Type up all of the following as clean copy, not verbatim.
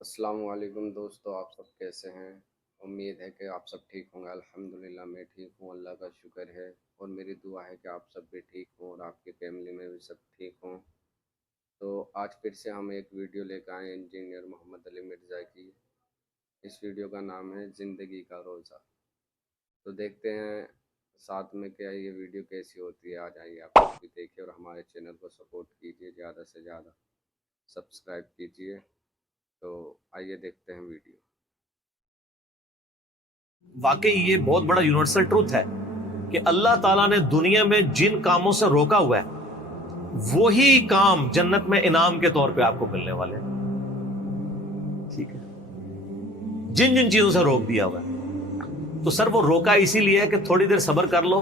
السلام علیکم دوستو، آپ سب کیسے ہیں؟ امید ہے کہ آپ سب ٹھیک ہوں گے۔ الحمدللہ میں ٹھیک ہوں، اللہ کا شکر ہے، اور میری دعا ہے کہ آپ سب بھی ٹھیک ہوں اور آپ کی فیملی میں بھی سب ٹھیک ہوں۔ تو آج پھر سے ہم ایک ویڈیو لے کے آئے ہیں انجینئر محمد علی مرزا کی۔ اس ویڈیو کا نام ہے زندگی کا روزہ۔ تو دیکھتے ہیں ساتھ میں کہ یہ ویڈیو کیسی ہوتی ہے۔ آ جائیے، آپ بھی دیکھیے اور ہمارے چینل کو سپورٹ کیجیے، زیادہ سے زیادہ سبسکرائب کیجیے۔ تو آئیے دیکھتے ہیں ویڈیو۔ واقعی یہ بہت بڑا یونیورسل ٹروتھ ہے کہ اللہ تعالیٰ نے دنیا میں جن کاموں سے روکا ہوا ہے وہی کام جنت میں انعام کے طور پہ آپ کو ملنے والے ہیں۔ ٹھیک ہے، جن جن چیزوں سے روک دیا ہوا ہے تو سر وہ روکا اسی لیے ہے کہ تھوڑی دیر صبر کر لو،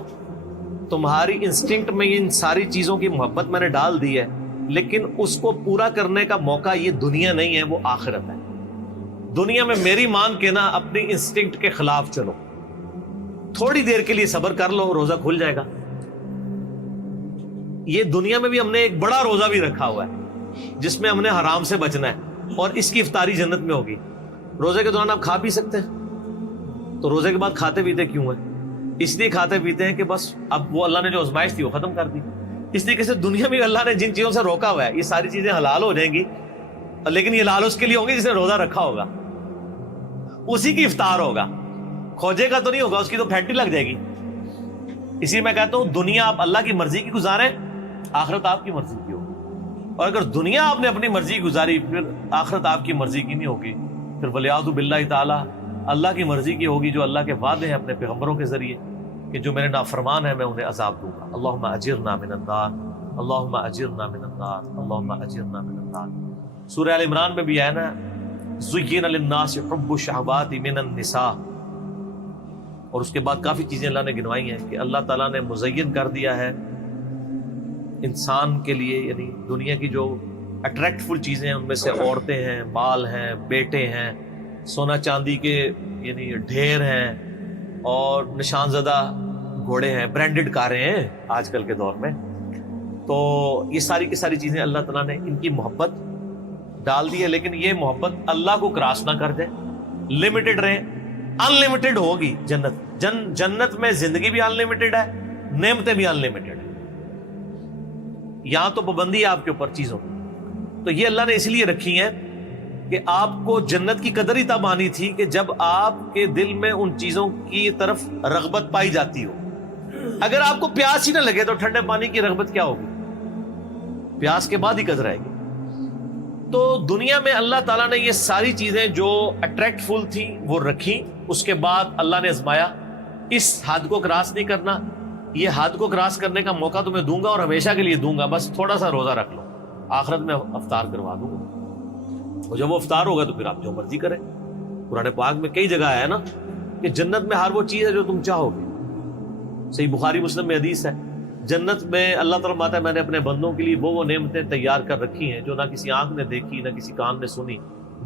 تمہاری انسٹنکٹ میں ان ساری چیزوں کی محبت میں نے ڈال دی ہے، لیکن اس کو پورا کرنے کا موقع یہ دنیا نہیں ہے، وہ آخرت ہے۔ دنیا میں میری مان کے نا اپنی انسٹنکٹ کے خلاف چلو، تھوڑی دیر کے لیے صبر کر لو، روزہ کھل جائے گا۔ یہ دنیا میں بھی ہم نے ایک بڑا روزہ بھی رکھا ہوا ہے جس میں ہم نے حرام سے بچنا ہے، اور اس کی افطاری جنت میں ہوگی۔ روزے کے دوران آپ کھا پی سکتے ہیں، تو روزے کے بعد کھاتے پیتے کیوں ہیں؟ اس لیے کھاتے پیتے ہیں کہ بس اب وہ اللہ نے جو آزمائش تھی وہ ختم کر دی۔ اس طریقے سے دنیا میں اللہ نے جن چیزوں سے روکا ہوا ہے یہ ساری چیزیں حلال ہو جائیں گی، لیکن یہ حلال اس کے لیے ہوں گی جس نے روزہ رکھا ہوگا، اسی کی افطار ہوگا، کھوجے کا تو نہیں ہوگا، اس کی تو پھینٹی لگ جائے گی۔ اسی میں کہتا ہوں دنیا آپ اللہ کی مرضی کی گزاریں، آخرت آپ کی مرضی کی ہوگی، اور اگر دنیا آپ نے اپنی مرضی کی گزاری پھر آخرت آپ کی مرضی کی نہیں ہوگی، پھر ولیعوذ باللہ تعالی اللہ کی مرضی کی ہوگی، جو اللہ کے وعدے ہیں اپنے پیغمبروں کے ذریعے کہ جو میرے نافرمان ہیں میں انہیں عذاب دوں گا۔ اللہم اجرنا من النار، اللہم اجرنا من النار، اللہم اجرنا من النار۔ سورہ آل عمران میں بھی ہے نا، زُيِّنَ لِلنَّاسِ حُبُّ الشَّهَوَاتِ مِنَ النِّسَاءِ، اور اس کے بعد کافی چیزیں اللہ نے گنوائی ہیں کہ اللہ تعالیٰ نے مزین کر دیا ہے انسان کے لیے، یعنی دنیا کی جو اٹریکٹفل چیزیں ہیں ان میں سے عورتیں ہیں، بال ہیں، بیٹے ہیں، سونا چاندی کے یعنی ڈھیر ہیں، اور نشان زدہ گھوڑے ہیں، برانڈڈ کاریں ہیں آج کل کے دور میں۔ تو یہ ساری کی ساری چیزیں اللہ تعالیٰ نے ان کی محبت ڈال دی ہے، لیکن یہ محبت اللہ کو کراس نہ کر دے، لمیٹڈ رہے۔ ان لمیٹڈ ہوگی جنت، جنت میں زندگی بھی ان لمیٹڈ ہے، نعمتیں بھی ان لمیٹڈ ہیں۔ یہاں تو پابندی ہے آپ کے اوپر چیزوں کی، تو یہ اللہ نے اس لیے رکھی ہیں کہ آپ کو جنت کی قدر ہی تب آنی تھی کہ جب آپ کے دل میں ان چیزوں کی طرف رغبت پائی جاتی ہو۔ اگر آپ کو پیاس ہی نہ لگے تو ٹھنڈے پانی کی رغبت کیا ہوگی؟ پیاس کے بعد ہی قدر آئے گی۔ تو دنیا میں اللہ تعالیٰ نے یہ ساری چیزیں جو اٹریکٹفل تھی وہ رکھی، اس کے بعد اللہ نے آزمایا اس حد کو کراس نہیں کرنا، یہ حد کو کراس کرنے کا موقع تمہیں دوں گا اور ہمیشہ کے لیے دوں گا، بس تھوڑا سا روزہ رکھ لو، آخرت میں افطار کروا دوں گا، اور جب وہ افطار ہوگا تو پھر آپ جو مرضی کریں۔ قرآن پاک میں کئی جگہ ہے نا کہ جنت میں ہر وہ چیز ہے جو تم چاہو گے۔ صحیح بخاری مسلم میں حدیث ہے، جنت میں اللہ تعالیٰ فرماتا ہے میں نے اپنے بندوں کے لیے وہ نعمتیں تیار کر رکھی ہیں جو نہ کسی آنکھ نے دیکھی، نہ کسی کان نے سنی،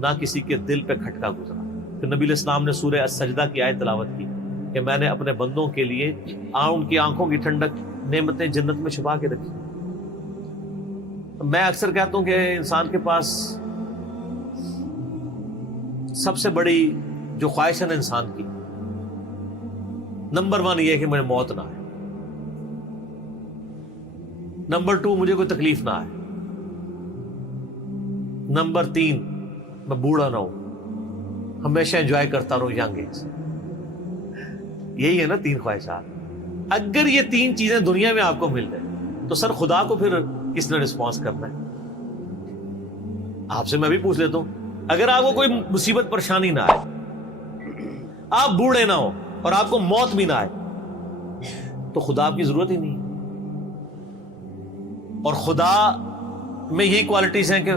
نہ کسی کے دل پہ کھٹکا گزرا۔ پھر نبی علیہ السلام نے سورہ السجدہ کی آیت تلاوت کی کہ میں نے اپنے بندوں کے لیے ان کی آنکھوں کی ٹھنڈک نعمتیں جنت میں چھپا کے رکھی۔ میں اکثر کہتا ہوں کہ انسان کے پاس سب سے بڑی جو خواہش ہے نا انسان کی، نمبر 1 یہ ہے کہ مجھے موت نہ آئے، نمبر 2 مجھے کوئی تکلیف نہ آئے، نمبر 3 میں بوڑھا نہ ہوں، ہمیشہ انجوائے کرتا رہوں ینگ ایج۔ یہی ہے نا 3 خواہشات۔ اگر یہ 3 چیزیں دنیا میں آپ کو مل جائیں تو سر خدا کو پھر کس نے رسپانس کرنا ہے؟ آپ سے میں بھی پوچھ لیتا ہوں، اگر آپ کو کوئی مصیبت پریشانی نہ آئے، آپ بوڑھے نہ ہو اور آپ کو موت بھی نہ آئے، تو خدا آپ کی ضرورت ہی نہیں ہے۔ اور خدا میں یہی کوالٹیز ہیں کہ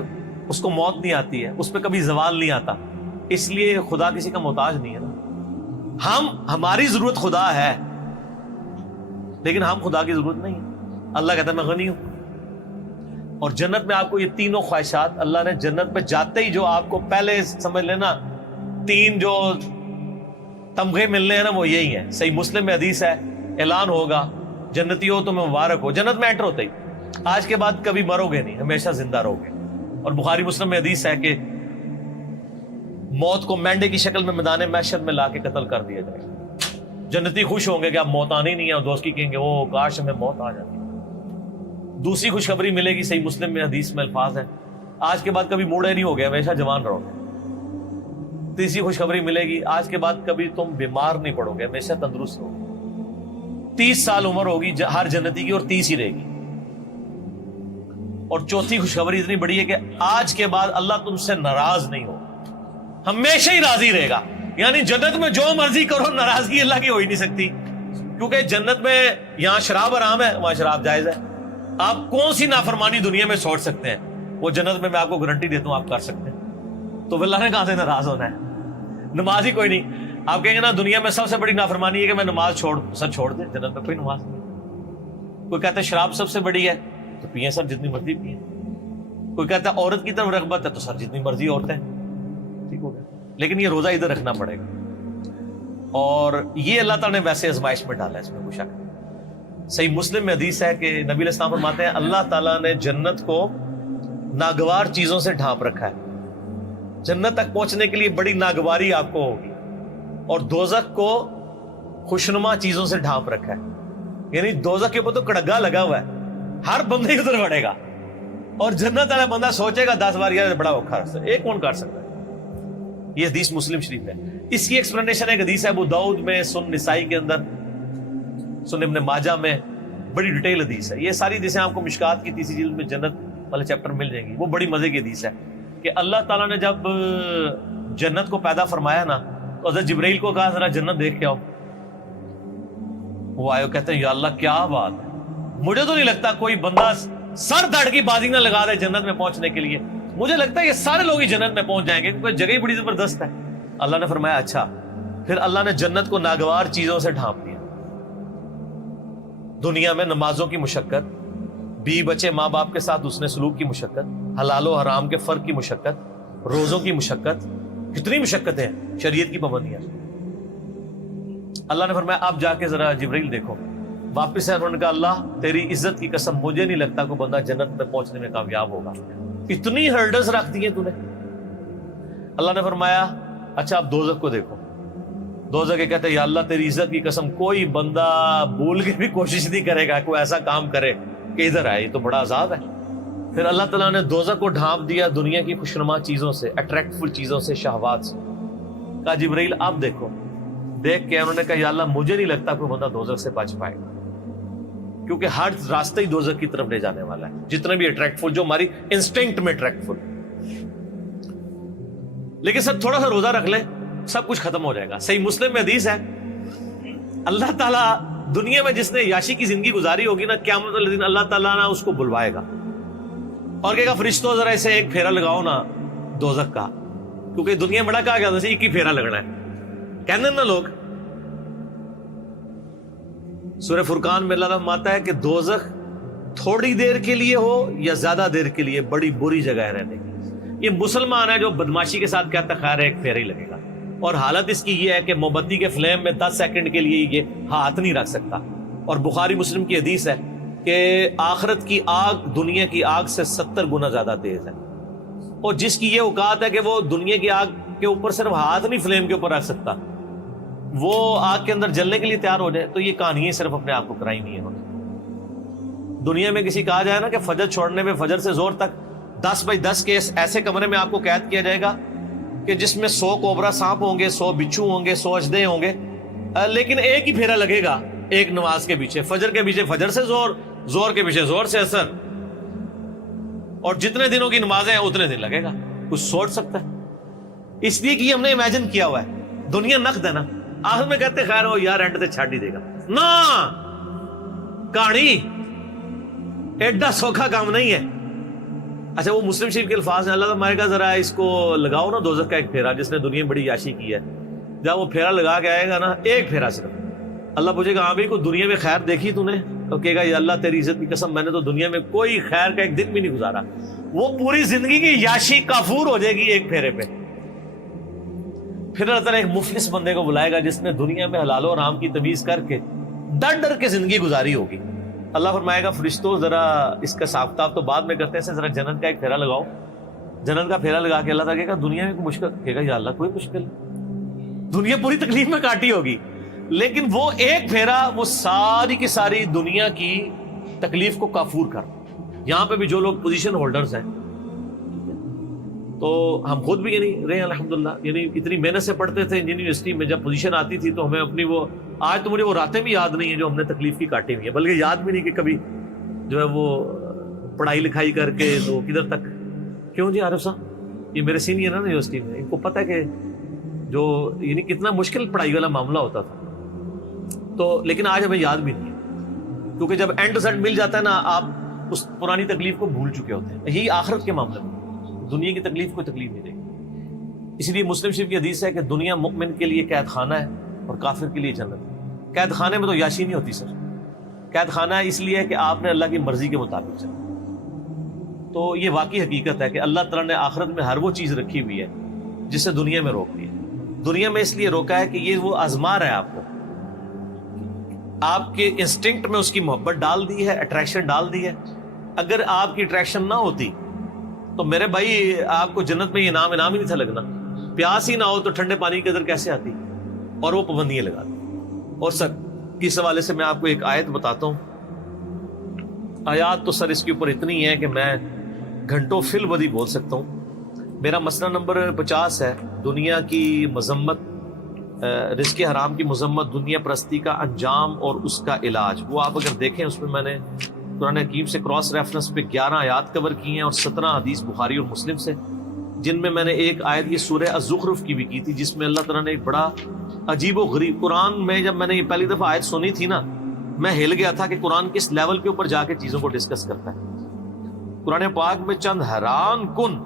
اس کو موت نہیں آتی ہے، اس پہ کبھی زوال نہیں آتا، اس لیے خدا کسی کا محتاج نہیں ہے نا۔ ہماری ضرورت خدا ہے لیکن ہم خدا کی ضرورت نہیں ہے۔ اللہ کہتا ہے میں غنی ہوں، اور جنت میں آپ کو یہ تینوں خواہشات اللہ نے جنت میں جاتے ہی جو آپ کو پہلے سمجھ لینا 3 جو تمغے ملنے ہیں نا وہ یہی ہیں۔ صحیح مسلم میں حدیث ہے، اعلان ہوگا جنتی ہو تمہیں مبارک ہو، جنت میں انٹر ہوتے ہی آج کے بعد کبھی مرو گے نہیں، ہمیشہ زندہ رہو گے۔ اور بخاری مسلم میں حدیث ہے کہ موت کو مینڈے کی شکل میں میدان محشر میں لا کے قتل کر دیا جائے گا. جنتی خوش ہوں گے کہ اب موت آنی نہیں ہے, اور دوست کی کہیں گے وہ کاش ہمیں موت آ جاتی. دوسری خوشخبری ملے گی, صحیح مسلم میں حدیث میں الفاظ ہیں, آج کے بعد کبھی بوڑھے نہیں ہو گئے, ہمیشہ جوان رہو گے. تیسری خوشخبری ملے گی, آج کے بعد کبھی تم بیمار نہیں پڑو گے, ہمیشہ تندرست رہو گے. 30 سال عمر ہوگی ہر جنتی کی, اور 30 ہی رہے گی. اور چوتھی خوشخبری اتنی بڑی ہے کہ آج کے بعد اللہ تم سے ناراض نہیں ہو, ہمیشہ ہی راضی رہے گا. یعنی جنت میں جو مرضی کرو, ناراضگی اللہ کی ہو ہی نہیں سکتی, کیونکہ جنت میں یہاں شراب حرام ہے, وہاں شراب جائز ہے. آپ کون سی نافرمانی دنیا میں چھوڑ سکتے ہیں, وہ جنت میں آپ کو گارنٹی دیتا ہوں آپ کر سکتے ہیں. تو اللہ نے کہاں سے ناراض ہونا ہے؟ نماز ہی کوئی نہیں. آپ کہیں گے نا دنیا میں سب سے بڑی نافرمانی ہے کہ میں نماز سر چھوڑ دیں, جنت میں کوئی نماز نہیں. کوئی کہتا ہے شراب سب سے بڑی ہے, تو پیئیں سر جتنی مرضی پیئیں. کوئی کہتا ہے عورت کی طرف رغبت ہے, تو سر جتنی مرضی عورتیں, ٹھیک ہو گیا. لیکن یہ روزہ ادھر رکھنا پڑے گا, اور یہ اللہ تعالیٰ نے ویسے آزمائش میں ڈالا ہے, اس میں کوئی شک نہیں. صحیح مسلم میں حدیث ہے کہ نبی علیہ السلام فرماتے ہیں اللہ تعالیٰ نے جنت کو ناگوار چیزوں سے ڈھانپ رکھا ہے. جنت تک پہنچنے کے لیے بڑی ناگواری آپ کو ہوگی, اور دوزخ کو خوشنما چیزوں سے ڈھانپ رکھا ہے. یعنی دوزخ کے اوپر تو کڑگا لگا ہوا ہے, ہر بندے ادھر بڑھے گا, اور جنت والا بندہ سوچے گا 10 بار یار بڑا اوکھا راستہ, ایک کون کر سکتا ہے. یہ حدیث مسلم شریف ہے. اس کی ایکسپلینیشن ایک حدیث ہے ابو داؤد میں, سنن نسائی کے اندر, سنن ابن ماجہ میں, بڑی ڈیٹیل حدیث ہے. یہ ساری حدیثیں آپ کو مشکات کی تیسری جلد میں جنت والے چیپٹر مل جائیں گی. وہ بڑی مزے کی حدیث ہے کہ اللہ تعالیٰ نے جب جنت کو پیدا فرمایا نا, تو حضرت جبرائیل کو کہا ذرا جنت دیکھ کے آؤ. وہ آئے, کہتے ہیں یا اللہ کیا بات ہے, مجھے تو نہیں لگتا کوئی بندہ سر دھڑ کی بازی نہ لگا دے جنت میں پہنچنے کے لیے. مجھے لگتا ہے یہ سارے لوگ ہی جنت میں پہنچ جائیں گے, کیونکہ جگہ ہی بڑی زبردست ہے. اللہ نے فرمایا اچھا. پھر اللہ نے جنت کو ناگوار چیزوں سے ڈھانپ دیا. دنیا میں نمازوں کی مشقت, بیوی بچے ماں باپ کے ساتھ اس نے سلوک کی مشقت, حلال و حرام کے فرق کی مشقت, روزوں کی مشقت, کتنی مشقتیں ہیں, شریعت کی پابندیاں. اللہ نے فرمایا آپ جا کے ذرا جبرائیل دیکھو. واپس ہے, انہوں نے کہا اللہ تیری عزت کی قسم مجھے نہیں لگتا کوئی بندہ جنت میں پہنچنے میں کامیاب ہوگا, اتنی ہرڈلز رکھ دی ہیں تو نے. اللہ نے فرمایا اچھا آپ دوزخ کو دیکھو. دوزخ کے کہتے ہیں یا اللہ تیری عزت کی قسم کوئی بندہ بھول کے بھی کوشش نہیں کرے گا کوئی ایسا کام کرے کہ ادھر آئے, یہ تو بڑا عذاب ہے. پھر اللہ تعالیٰ نے دوزخ کو ڈھانپ دیا دنیا کی خوشنما چیزوں سے, اٹریکٹفل چیزوں سے, شہوات سے. کہا جبرائیل آپ دیکھو. دیکھ کے انہوں نے کہا یا اللہ مجھے نہیں لگتا کوئی بندہ دوزخ سے بچ پائے گا, کیونکہ ہر راستہ ہی دوزخ کی طرف لے جانے والا ہے, جتنے بھی اٹریکٹفل, جو ہماری انسٹنکٹ میں اٹریکٹفل. لیکن سب تھوڑا سا روزہ رکھ لے سب کچھ ختم ہو جائے گا. صحیح مسلم میں حدیث ہے اللہ تعالیٰ دنیا میں جس نے یاشی کی زندگی گزاری ہوگی نا, قیامت والے دن اللہ تعالیٰ نا اس کو بلوائے گا اور کہے گا فرشتوں ذرا اسے ایک پھیرا لگاؤ نا دوزخ کا, کیونکہ دنیا میں بڑا کہا گیا تھا ایک ہی پھیرا لگنا ہے. کہنے نا لوگ, سورہ فرقان میں اللہ فرماتا ہے کہ دوزخ تھوڑی دیر کے لیے ہو یا زیادہ دیر کے لیے بڑی بری جگہ ہے رہنے کی. یہ مسلمان ہے جو بدماشی کے ساتھ کہتا ہے خیر ایک پھیرا ہی لگے گا, اور حالت اس کی یہ ہے کہ موم بتی کے فلیم میں 10 سیکنڈ کے لیے یہ ہاتھ نہیں رکھ سکتا. اور بخاری مسلم کی حدیث ہے کہ آخرت کی آگ دنیا کی آگ سے 70 گنا زیادہ تیز ہے, اور جس کی یہ اوقات ہے کہ وہ دنیا کی آگ کے اوپر صرف ہاتھ نہیں فلیم کے اوپر رکھ سکتا, وہ آگ کے اندر جلنے کے لیے تیار ہو جائے. تو یہ کہانیاں صرف اپنے آپ کو کرائی نہیں ہے. دنیا میں کسی کہا جائے نا کہ فجر چھوڑنے میں فجر سے زور تک 10x10 کے ایسے کمرے میں آپ کو قید کیا جائے گا کہ جس میں 100 کوبرا سانپ ہوں گے, 100 بچھو ہوں گے, 100 اژدھے ہوں گے, لیکن ایک ہی پھیرا لگے گا ایک نماز کے پیچھے, فجر کے پیچھے فجر سے زور, زور کے پیچھے زور سے اثر, اور جتنے دنوں کی نمازیں ہیں اتنے دن لگے گا. کچھ سوچ سکتا ہے؟ اس لیے کہ ہم نے امیجن کیا ہوا ہے دنیا نقد ہے نا, آخر میں کہتے خیر ہو یار اینڈ تے چھاڑ ہی دے گا نا, کہانی ایڈا سوکھا کام نہیں ہے. اچھا وہ مسلم شریف کے الفاظ ہیں, اللہ ہمارے کا ذرا اس کو لگاؤ نا دوزخ کا ایک پھیرا, جس نے دنیا میں بڑی یاشی کی ہے. جب وہ پھیرا لگا کے آئے گا نا, ایک پھیرا صرف, اللہ پوچھے گا ہاں بھائی کوئی دنیا میں خیر دیکھی تو نے؟ تو کہے گا یا اللہ تیری عزت کی قسم میں نے تو دنیا میں کوئی خیر کا ایک دن بھی نہیں گزارا. وہ پوری زندگی کی یاشی کافور ہو جائے گی ایک پھیرے پہ. پھر اللہ تعالیٰ ایک مفلس بندے کو بلائے گا جس نے دنیا میں حلال و حرام کی تمیز کر کے ڈر ڈر کے زندگی گزاری ہوگی. اللہ فرمائے گا فرشتوں ذرا اس کا حساب کتاب تو بعد میں کرتے ہیں, جذرا جنت کا ایک پھیرا لگاؤ. جنت کا پھیرا لگا کے اللہ تعالیٰ کہے گا دنیا میں کوئی مشکل، کہے گا یا اللہ کوئی مشکل نہیں، دنیا پوری تکلیف میں کاٹی ہوگی، لیکن وہ ایک پھیرا وہ ساری کی ساری دنیا کی تکلیف کو کافور کر۔ یہاں پہ بھی جو لوگ پوزیشن ہولڈرز ہیں، تو ہم خود بھی یعنی رہے الحمدللہ، یعنی اتنی محنت سے پڑھتے تھے یونیورسٹی میں، جب پوزیشن آتی تھی تو ہمیں اپنی وہ، آج تو مجھے وہ راتیں بھی یاد نہیں ہیں جو ہم نے تکلیف کی کاٹی ہوئی ہیں، بلکہ یاد بھی نہیں کہ کبھی جو ہے وہ پڑھائی لکھائی کر کے تو کدھر تک۔ کیوں جی عارف صاحب، یہ میرے سینئر ہے نا یونیورسٹی میں، ان کو پتہ ہے کہ جو یعنی کتنا مشکل پڑھائی والا معاملہ ہوتا تھا، تو لیکن آج ہمیں یاد بھی نہیں ہے، کیونکہ جب اینڈ رزلٹ مل جاتا ہے نا، آپ اس پرانی تکلیف کو بھول چکے ہوتے ہیں۔ یہی آخرت کے معاملے میں دنیا کی تکلیف کوئی تکلیف نہیں رہے گی۔ اسی لیے مسلم شریف کی حدیث ہے کہ دنیا مومن کے لیے قید خانہ ہے اور کافر کے لیے جنت۔ قید خانے میں تو یاشی نہیں ہوتی سر، قید خانہ اس لیے ہے کہ آپ نے اللہ کی مرضی کے مطابق چلنا۔ تو یہ واقعی حقیقت ہے کہ اللہ تعالیٰ نے آخرت میں ہر وہ چیز رکھی ہوئی ہے جس سے دنیا میں روک دیا۔ دنیا میں اس لیے روکا ہے کہ یہ وہ آزما رہا ہے آپ کو، آپ کے انسٹنکٹ میں اس کی محبت ڈال دی ہے، اٹریکشن ڈال دی ہے۔ اگر آپ کی اٹریکشن نہ ہوتی تو میرے بھائی آپ کو جنت میں یہ انعام ہی نہیں تھا لگنا۔ پیاس ہی نہ ہو تو ٹھنڈے پانی کی قدر کیسے آتی، اور وہ پابندیاں لگاتی۔ اور سر کس حوالے سے میں آپ کو ایک آیت بتاتا ہوں، آیات تو سر اس کے اوپر اتنی ہے کہ میں گھنٹوں فی الودی بول سکتا ہوں۔ میرا مسئلہ نمبر 50 ہے، دنیا کی مذمت، رزق حرام کی مذمت، دنیا پرستی کا انجام اور اس کا علاج۔ وہ آپ اگر دیکھیں اس میں میں نے قرآن حکیم سے کراس ریفرنس پہ 11 آیات کور کی ہیں اور 17 حدیث بخاری اور مسلم سے، جن میں نے ایک آیت یہ سورہ الزخرف کی بھی کی تھی، جس میں اللہ تعالیٰ نے ایک بڑا عجیب و غریب، قرآن میں جب میں نے یہ پہلی دفعہ آیت سنی تھی نا، میں ہل گیا تھا کہ قرآن کس لیول کے اوپر جا کے چیزوں کو ڈسکس کرتا ہے۔ قرآن پاک میں چند حیران کن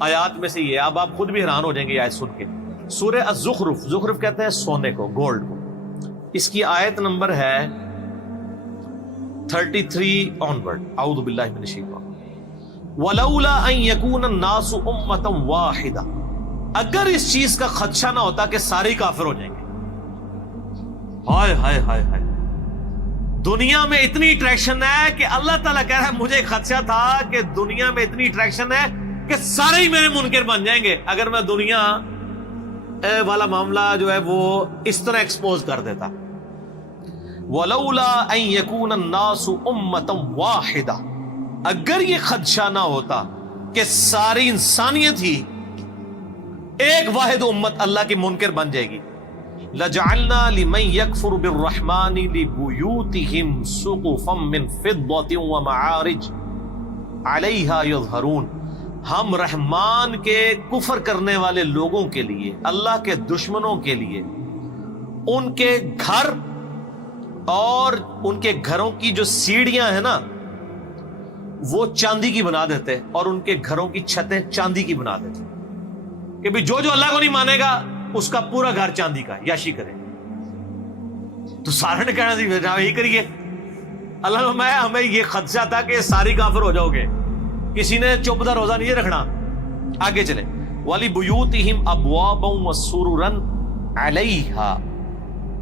آیات میں سے یہ، اب آپ خود بھی حیران ہو جائیں گے یہ آیت سن کے۔ سورہ الزخرف، زخرف کہتے ہیں سونے کو، گولڈ کو، اس کی آیت نمبر ہے 33 آنورڈ۔ اعوذ باللہ من الشیطان ولولا ان یکون الناس امۃ واحدہ، اگر اس چیز کا خدشہ نہ ہوتا کہ سارے کافر ہو جائیں گے۔ ہائے ہائے ہائے ہائے، دنیا میں اتنی اٹریکشن ہے کہ اللہ تعالیٰ کہہ رہا ہے مجھے خدشہ تھا کہ دنیا میں اتنی اٹریکشن ہے کہ سارے ہی میرے منکر بن جائیں گے اگر میں دنیا والا معاملہ جو ہے وہ اس طرح ایکسپوز کر دیتا۔ وَلَوْلَا أَن يَكُونَ النَّاسُ أُمَّةً وَاحِدَةً، اگر یہ خدشہ نہ ہوتا کہ ساری انسانیت ہی ایک واحد امت اللہ کی منکر بن جائے گی، لَجَعَلْنَا لِمَن يَكْفُرُ بِالرَّحْمَنِ لِبُيُوتِهِمْ سُقُفًا مِّن فِضَّةٍ وَمَعَارِجَ عَلَيْهَا يَظْهَرُونَ، ہم رحمان کے کفر کرنے والے لوگوں کے لیے، اللہ کے دشمنوں کے لیے، ان کے گھر اور ان کے گھروں کی جو سیڑھیاں ہیں نا وہ چاندی کی بنا دیتے، اور ان کے گھروں کی چھتیں چاندی کی بنا دیتے کہ بھی جو اللہ کو نہیں مانے گا اس کا پورا گھر چاندی کا، یاشی کرے۔ تو سارے نے کہنا یہی کریے، اللہ میں ہمیں یہ خدشہ تھا کہ ساری کافر ہو جاؤ گے، کسی نے چوپ دا روزہ نہیں رکھنا۔ آگے چلے، وَلِبُيُوتِهِمْ أَبْوَابًا وَسُرُرًا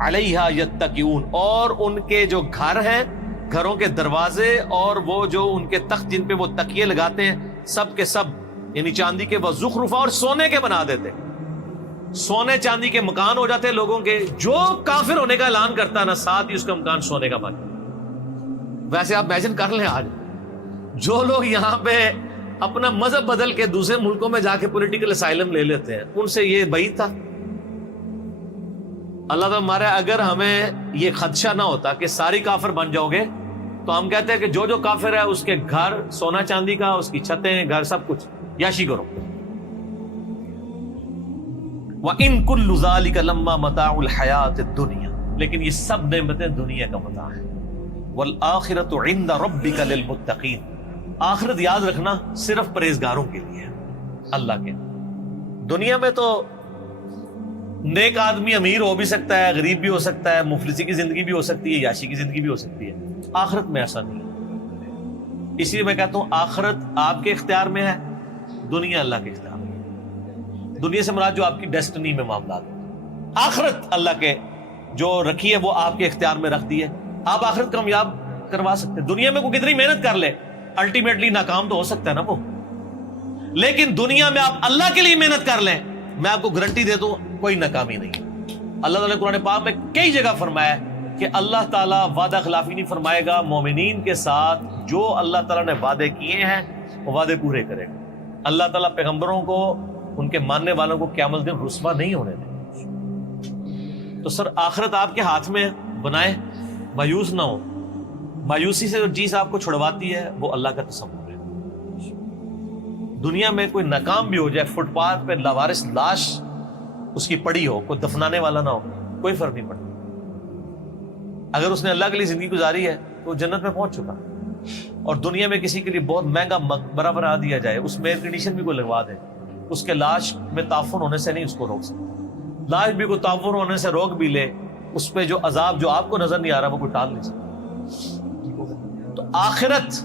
عَلَيْهَا يَتَّكِئُونَ، اور ان کے جو گھر ہیں، گھروں کے دروازے اور وہ جو ان کے تخت جن پہ وہ تکیے لگاتے ہیں، سب کے سب یعنی چاندی کے، وزخرفا، اور سونے کے بنا دیتے، سونے چاندی کے مکان ہو جاتے لوگوں کے۔ جو کافر ہونے کا اعلان کرتا ہے نا، ساتھ ہی اس کا مکان سونے کا بن جاتا۔ ویسے آپ امیجن کر لیں، آج جو لوگ یہاں پہ اپنا مذہب بدل کے دوسرے ملکوں میں جا کے پولیٹیکل اسائلم لے لیتے ہیں، ان سے یہ بعید تھا۔ اللہ تعالیٰ ہمارے، اگر ہمیں یہ خدشہ نہ ہوتا کہ ساری کافر بن جاؤ گے تو ہم کہتے ہیں کہ جو کافر ہے اس کے گھر سونا چاندی کا، اس کی چھتیں، گھر، سب کچھ یاشی کرو۔ وَإِن كُلُّ ذَلِكَ لَمَّا مَتَاعُ الْحَيَاةِ الدُّنْيَا، لیکن یہ سب نعمتیں دنیا کا متاع ہیں۔ وَالْآخِرَةُ عِندَ رَبِّكَ لِلْمُتَّقِينَ، آخرت یاد رکھنا صرف پرہیزگاروں کے لیے ہے اللہ کے۔ دنیا میں تو نیک آدمی امیر ہو بھی سکتا ہے، غریب بھی ہو سکتا ہے، مفلسی کی زندگی بھی ہو سکتی ہے، یاشی کی زندگی بھی ہو سکتی ہے۔ آخرت میں ایسا نہیں ہے، اس لیے میں کہتا ہوں آخرت آپ کے اختیار میں ہے، دنیا اللہ کے اختیار میں ہے۔ دنیا سے مراد جو آپ کی ڈیسٹنی میں معاملات ہیں، آخرت اللہ کے جو رکھی ہے وہ آپ کے اختیار میں رکھ دی ہے، آپ آخرت کامیاب کروا سکتے ہیں۔ دنیا میں کوئی کتنی محنت کر لے، الٹیمیٹلی ناکام تو ہو سکتا ہے نا وہ، لیکن دنیا میں آپ اللہ کے لیے محنت کر لیں، میں آپ کو گارنٹی دیتا ہوں کوئی ناکامی نہیں۔ اللہ تعالیٰ نے قرآن پاک میں کئی جگہ فرمایا کہ اللہ تعالیٰ وعدہ خلافی نہیں فرمائے گا، مومنین کے ساتھ جو اللہ تعالیٰ نے وعدے کیے ہیں وہ وعدے پورے کرے گا۔ اللہ تعالیٰ پیغمبروں کو، ان کے ماننے والوں کو قیامت دن رسوا نہیں ہونے دے۔ تو سر آخرت آپ کے ہاتھ میں بنائیں، مایوس نہ ہو۔ مایوسی سے جو چیز آپ کو چھڑواتی ہے وہ اللہ کا تصور ہے۔ دنیا میں کوئی ناکام بھی ہو جائے، فٹ پاتھ پہ لاوارث لاش اس کی پڑی ہو، کوئی دفنانے والا نہ ہو، کوئی فرق نہیں پڑتا۔ اگر اس نے اللہ کے لیے زندگی گزاری ہے تو وہ جنت میں پہنچ چکا۔ اور دنیا میں کسی کے لیے بہت مہنگا مقبرہ بنا دیا جائے، اس میں ایئر کنڈیشن بھی کوئی لگوا دے، اس کے لاش میں تعفن ہونے سے نہیں اس کو روک سکتا۔ لاش بھی کوئی تعفن ہونے سے روک بھی لے، اس پہ جو عذاب جو آپ کو نظر نہیں آ رہا وہ کوئی ٹال نہیں سکتا۔ تو آخرت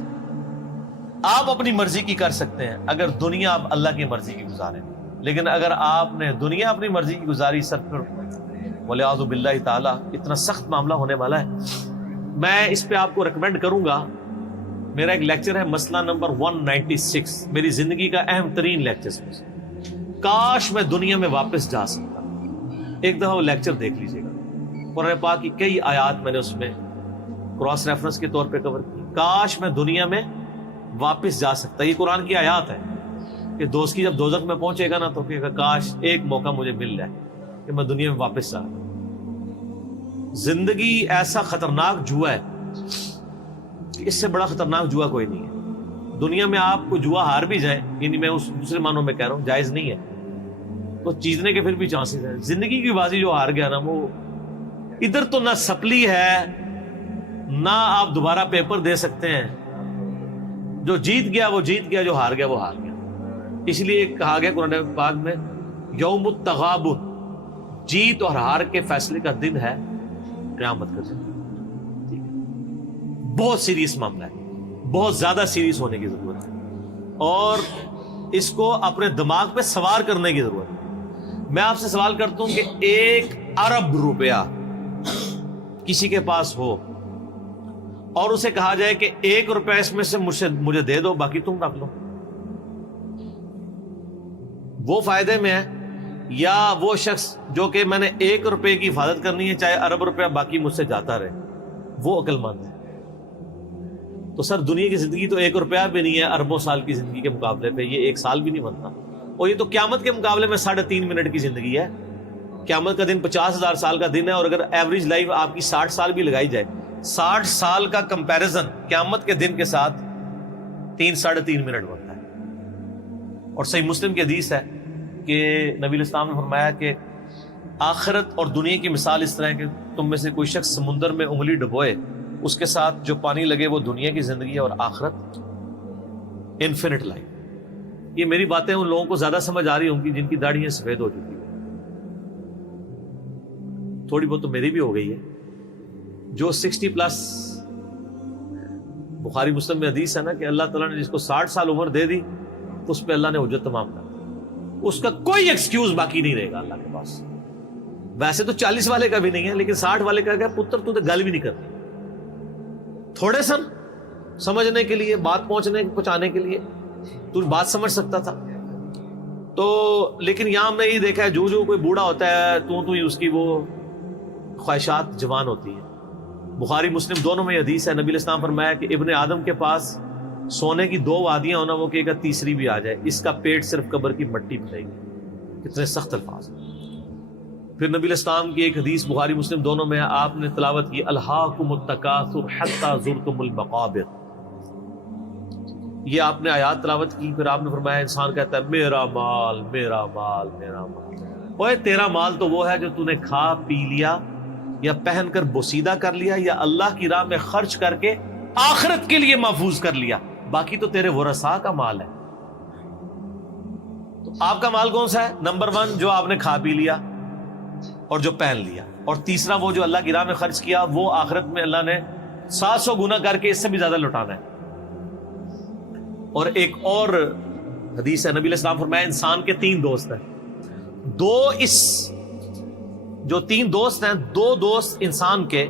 آپ اپنی مرضی کی کر سکتے ہیں اگر دنیا آپ اللہ کی مرضی کی گزاریں، لیکن اگر آپ نے دنیا اپنی مرضی کی گزاری سر پر ولیعوذ باللہ تعالی اتنا سخت معاملہ ہونے والا ہے۔ میں اس پہ آپ کو ریکمینڈ کروں گا، میرا ایک لیکچر ہے مسئلہ نمبر 196، میری زندگی کا اہم ترین لیکچر میں سے۔ کاش میں دنیا میں واپس جا سکتا، ایک دفعہ وہ لیکچر دیکھ لیجیے گا۔ قرآن پاک کی کئی آیات میں نے اس میں کراس ریفرنس کے طور پہ کور کی۔ کاش میں دنیا میں واپس جا سکتا، یہ قرآن کی آیات ہے کہ دوست کی جب دوزخ میں پہنچے گا نا تو کہے گا کاش ایک موقع مجھے مل جائے کہ میں دنیا میں واپس جا۔ زندگی ایسا خطرناک جوا ہے کہ اس سے بڑا خطرناک جوا کوئی نہیں ہے۔ دنیا میں آپ کو جوا ہار بھی جائیں، یعنی میں اس دوسرے معنوں میں کہہ رہا ہوں جائز نہیں ہے، تو جیتنے کے پھر بھی چانسز ہیں۔ زندگی کی بازی جو ہار گیا نا، وہ ادھر تو نہ سپلی ہے نہ آپ دوبارہ پیپر دے سکتے ہیں۔ جو جیت گیا وہ جیت گیا، جو ہار گیا وہ ہار گیا۔ اس لیے کہا گیا قرآن پاک میں یوم التغابن، جیت اور ہار کے فیصلے کا دن ہے قیامت کا دن۔ بہت سیریس معاملہ ہے، بہت زیادہ سیریس ہونے کی ضرورت ہے، اور اس کو اپنے دماغ پہ سوار کرنے کی ضرورت ہے۔ میں آپ سے سوال کرتا ہوں کہ 1 ارب روپیہ کسی کے پاس ہو اور اسے کہا جائے کہ 1 روپیہ اس میں سے مجھے دے دو، باقی تم رکھ لو، وہ فائدے میں ہے یا وہ شخص جو کہ میں نے 1 روپے کی حفاظت کرنی ہے چاہے ارب روپیہ باقی مجھ سے جاتا رہے، وہ عقل مند ہے؟ تو سر دنیا کی زندگی تو 1 روپیہ بھی نہیں ہے اربوں سال کی زندگی کے مقابلے پہ، یہ 1 سال بھی نہیں بنتا، اور یہ تو قیامت کے مقابلے میں 3.5 منٹ کی زندگی ہے۔ قیامت کا دن 50,000 سال کا دن ہے، اور اگر ایوریج لائف آپ کی 60 سال بھی لگائی جائے، 60 سال کا کمپیریزن قیامت کے دن کے ساتھ 3.5 منٹ بنتا ہے۔ اور صحیح مسلم کی حدیث ہے کہ نبی الاسلام نے فرمایا کہ آخرت اور دنیا کی مثال اس طرح ہے کہ تم میں سے کوئی شخص سمندر میں انگلی ڈبوئے، اس کے ساتھ جو پانی لگے وہ دنیا کی زندگی ہے، اور آخرت انفینٹ لائف۔ یہ میری باتیں ان لوگوں کو زیادہ سمجھ آ رہی ہوں گی جن کی داڑھیاں سفید ہو چکی ہیں، تھوڑی بہت تو میری بھی ہو گئی ہے۔ جو 60+ بخاری مسلم میں حدیث ہے نا کہ اللہ تعالیٰ نے جس کو 60 سال عمر دے دی تو اس پہ اللہ نے حجت تمام کر دی، اس کا کوئی ایکسکیوز باقی نہیں رہے گا اللہ کے پاس۔ ویسے تو 40 والے کا بھی نہیں ہے، لیکن 60 والے کا کیا پتر تو گل بھی نہیں کرتی، تھوڑے سن سمجھنے کے لیے، بات پہنچانے کے لیے تو بات سمجھ سکتا تھا۔ تو لیکن یہاں ہم نے یہ دیکھا ہے جو کوئی بوڑھا ہوتا ہے تو ہی اس کی وہ خواہشات جوان ہوتی ہیں۔ بخاری مسلم دونوں میں حدیث ہے، نبی علیہ السلام فرمایا کہ ابن آدم کے پاس سونے کی 2 وادیاں ہونا، وہ کہے گا تیسری بھی آ جائے، اس کا پیٹ صرف قبر کی مٹی پلے گی۔ کتنے سخت الفاظ۔ پھر نبی علیہ السلام کی ایک حدیث بخاری مسلم دونوں میں آپ نے تلاوت کی، الہاکم التکاثر حتی زرتم المقابر، یہ آپ نے آیات تلاوت کی۔ پھر آپ نے فرمایا انسان کہتا ہے میرا مال میرا مال میرا مال، اوے تیرا مال تو وہ ہے جو تو نے کھا پی لیا یا پہن کر بوسیدہ کر لیا یا اللہ کی راہ میں خرچ کر کے آخرت کے لیے محفوظ کر لیا، باقی تو تیرے ورثاء کا مال ہے۔ تو آپ کا مال کون سا ہے؟ نمبر 1 جو آپ نے کھا پی لیا اور جو پہن لیا، اور تیسرا وہ جو اللہ کی راہ میں خرچ کیا، وہ آخرت میں اللہ نے 700 گنا کر کے اس سے بھی زیادہ لوٹانا ہے۔ اور ایک اور حدیث ہے، نبی علیہ السلام فرمایا انسان کے 3 دوست ہیں، جو 3 دوست ہیں، 2 دوست انسان کے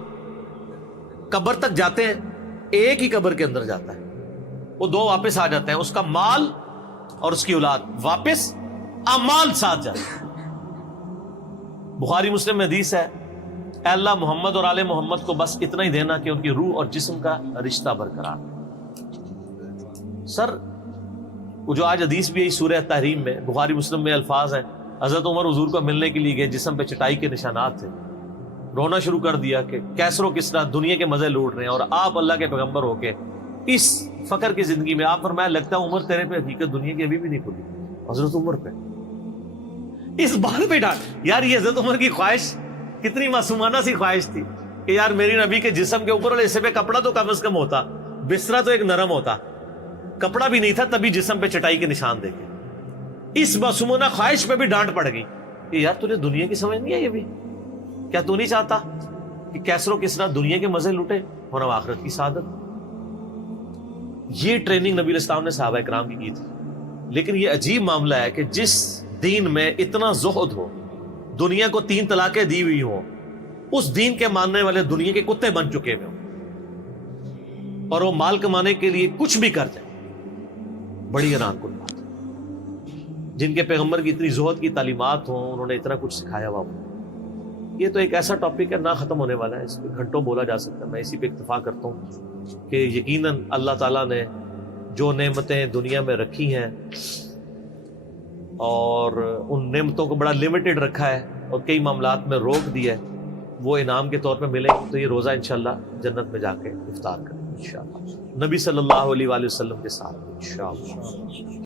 قبر تک جاتے ہیں، ایک ہی قبر کے اندر جاتا ہے، وہ 2 واپس آ جاتے ہیں، اس کا مال اور اس کی اولاد واپس اعمال ساتھ جائے. بخاری مسلم میں حدیث ہے، اے اللہ محمد اور آل محمد کو بس اتنا ہی دینا کہ ان کی روح اور جسم کا رشتہ برقرار. سر وہ جو آج حدیث بھی ہے سورہ تحریم میں، بخاری مسلم میں الفاظ ہیں، حضرت عمر حضور کو ملنے کے لیے گئے، جسم پہ چٹائی کے نشانات تھے، رونا شروع کر دیا کہ کیسر و کسرا دنیا کے مزے لوٹ رہے ہیں اور آپ اللہ کے پیغمبر ہو کے اس فقر کی زندگی میں. آپ فرمایا لگتا ہے عمر تیرے پہ حقیقت دنیا کی ابھی بھی نہیں کھلی. حضرت عمر پہ اس بات پہ ڈانٹ. یار یہ حضرت عمر کی خواہش کتنی معصومانہ سی خواہش تھی کہ یار میری نبی کے جسم کے اوپر والے حصے پہ کپڑا تو کم از کم ہوتا، بسترا تو ایک نرم ہوتا، کپڑا بھی نہیں تھا تبھی جسم پہ چٹائی کے نشان دیکھے. اس معصومانہ خواہش پہ بھی ڈانٹ پڑ گئی کہ یار تجھے دنیا کی سمجھ نہیں ہے. یہ بھی کیا تو نہیں چاہتا کہ کیسر و کسرا دنیا کے مزے لوٹے اور ہم آخرت کی سعادت؟ یہ ٹریننگ نبی علیہ السلام نے صحابہ کرام کی تھی. لیکن یہ عجیب معاملہ ہے کہ جس دین میں اتنا زہد ہو، دنیا کو 3 طلاقیں دی ہوئی ہوں، اس دین کے ماننے والے دنیا کے کتے بن چکے ہوئے ہوں اور وہ مال کمانے کے لیے کچھ بھی کر جائیں. بڑی حیران کن بات. جن کے پیغمبر کی اتنی زہد کی تعلیمات ہوں، انہوں نے اتنا کچھ سکھایا ہوا. یہ تو ایک ایسا ٹاپک ہے نہ ختم ہونے والا ہے، اس پہ گھنٹوں بولا جا سکتا ہے. میں اسی پہ اکتفا کرتا ہوں کہ یقیناً اللہ تعالیٰ نے جو نعمتیں دنیا میں رکھی ہیں اور ان نعمتوں کو بڑا لمیٹڈ رکھا ہے اور کئی معاملات میں روک دیا ہے، وہ انعام کے طور پہ ملے گی. تو یہ روزہ انشاءاللہ جنت میں جا کے افطار کریں انشاءاللہ نبی صلی اللہ علیہ وآلہ وسلم کے ساتھ انشاءاللہ.